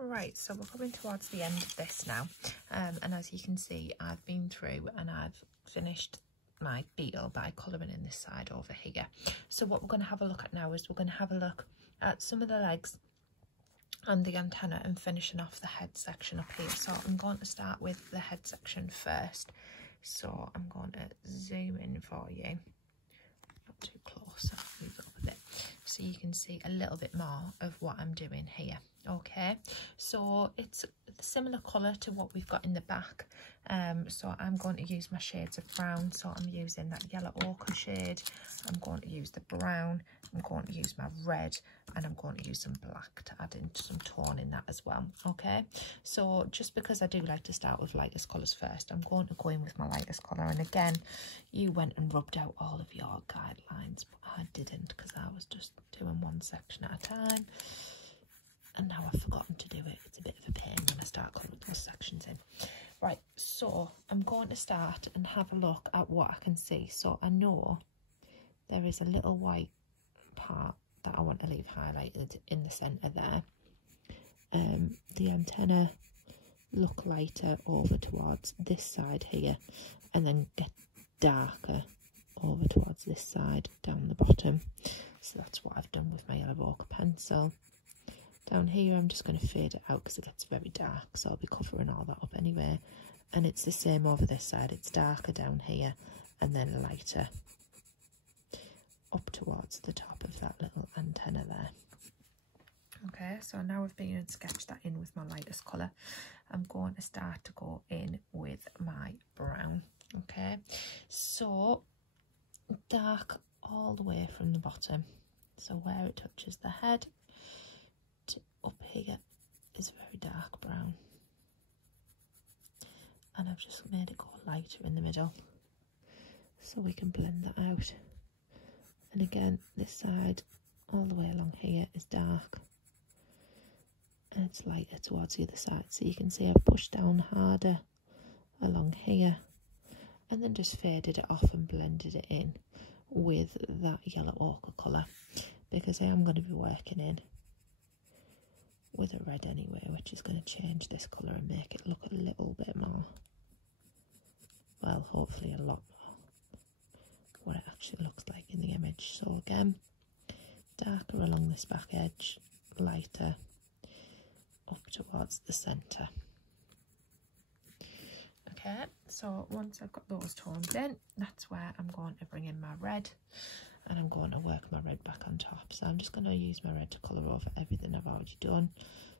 Right, so we're coming towards the end of this now, and as you can see, I've been through and I've finished my beetle by colouring in this side over here. So what we're going to have a look at now is we're going to have a look at some of the legs and the antenna and finishing off the head section up here. So I'm going to start with the head section first. So I'm going to zoom in for you, not too close, I'll move it up a bit so you can see a little bit more of what I'm doing here. Okay, so it's a similar colour to what we've got in the back, so I'm going to use my shades of brown. So I'm using that yellow ochre shade, I'm going to use the brown, I'm going to use my red, and I'm going to use some black to add in some tone in that as well. Okay, so just because I do like to start with lightest colours first, I'm going to go in with my lightest colour. And again, you went and rubbed out all of your guidelines, but I didn't, because I was just doing one section at a time. And now I've forgotten to do it. It's a bit of a pain when I start colouring those sections in. Right, so I'm going to start and have a look at what I can see. So I know there is a little white part that I want to leave highlighted in the centre there. The antenna look lighter over towards this side here, and then get darker over towards this side down the bottom. So that's what I've done with my yellow ochre pencil. Down here I'm just going to fade it out because it gets very dark, so I'll be covering all that up anyway. And it's the same over this side, it's darker down here and then lighter up towards the top of that little antenna there. Okay, so now I've been and sketched that in with my lightest colour. I'm going to start to go in with my brown. Okay, so dark all the way from the bottom, so where it touches the head to up here is very dark brown, and I've just made it go lighter in the middle so we can blend that out. And again, this side all the way along here is dark and it's lighter towards the other side, so you can see I've pushed down harder along here and then just faded it off and blended it in with that yellow ochre colour, because I am going to be working in with a red anyway, which is going to change this colour and make it look a little bit more, well, hopefully a lot more, what it actually looks like in the image. So again, darker along this back edge, lighter up towards the centre. Okay, so once I've got those tones in, that's where I'm going to bring in my red, and I'm going to work my red back on top. So I'm just going to use my red to colour over everything I've already done.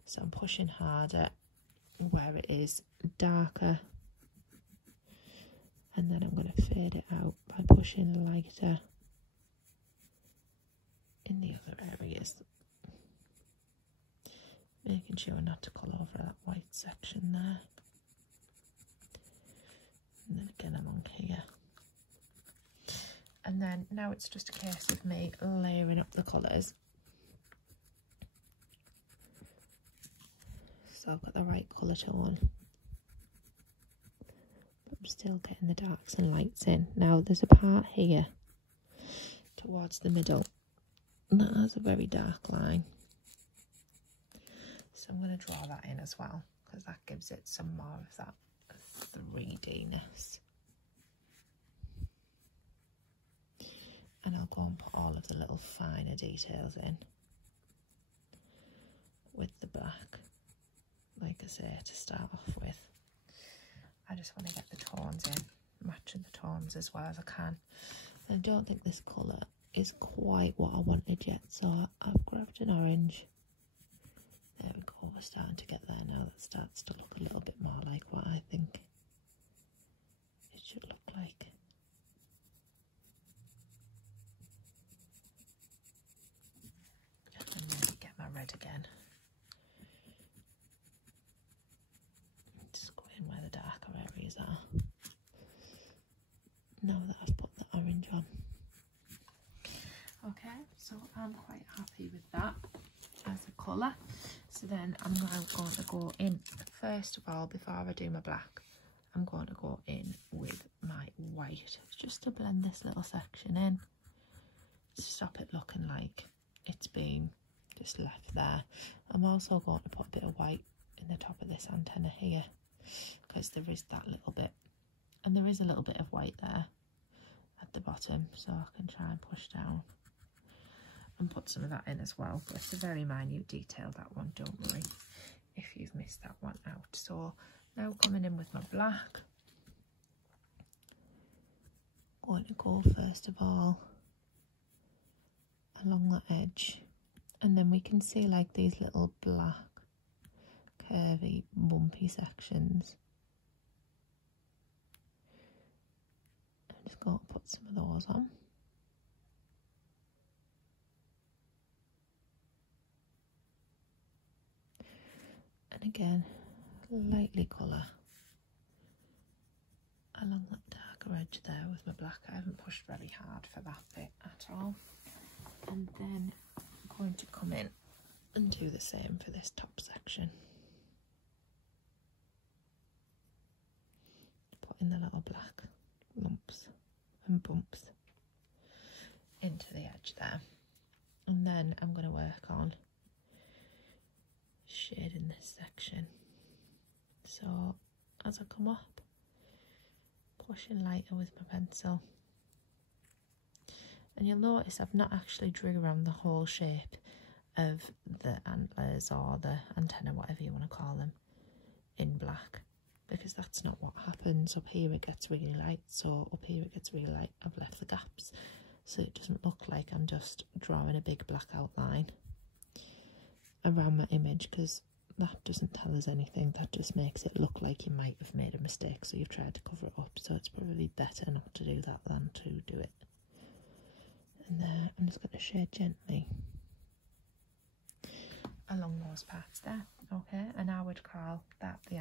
So I'm pushing harder where it is darker, and then I'm going to fade it out by pushing lighter in the other areas, making sure not to colour over that white section there. And then again along here. And then now it's just a case of me layering up the colours. So I've got the right colour tone, but I'm still getting the darks and lights in. Now there's a part here towards the middle that has a very dark line, so I'm going to draw that in as well, because that gives it some more of that 3D-ness. And I'll go and put all of the little finer details in with the black, like I say, to start off with. I just want to get the tones in, matching the tones as well as I can. I don't think this colour is quite what I wanted yet, so I've grabbed an orange. There we go, we're starting to get there now. That starts to look a little bit more like what I think it should look like. And maybe get my red again. Just go in where the darker areas are. Now that I've put the orange on. Okay, so I'm quite happy with that as a colour. So then I'm now going to go in, first of all, before I do my black, I'm going to go in with my white, just to blend this little section in, to stop it looking like it's been just left there. I'm also going to put a bit of white in the top of this antenna here, because there is that little bit, and there is a little bit of white there at the bottom, so I can try and push down and put some of that in as well. But it's a very minute detail, that one, don't worry if you've missed that one out. So now coming in with my black, going to go first of all along that edge, and then we can see like these little black curvy bumpy sections. I'm just going to put some of those on. And again, lightly colour along that darker edge there with my black. I haven't pushed very hard for that bit at all. And then I'm going to come in and do the same for this top section. Putting the little black lumps and bumps into the edge there. And then I'm going to work on shading this section. So as I come up, pushing lighter with my pencil. And you'll notice I've not actually drew around the whole shape of the antlers or the antenna, whatever you want to call them, in black, because that's not what happens. Up here it gets really light, so up here it gets really light. I've left the gaps so it doesn't look like I'm just drawing a big black outline around my image, because that doesn't tell us anything. That just makes it look like you might have made a mistake, so you've tried to cover it up. So it's probably better not to do that than to do it. And there, I'm just going to shade gently along those parts there. Okay, and I would call that the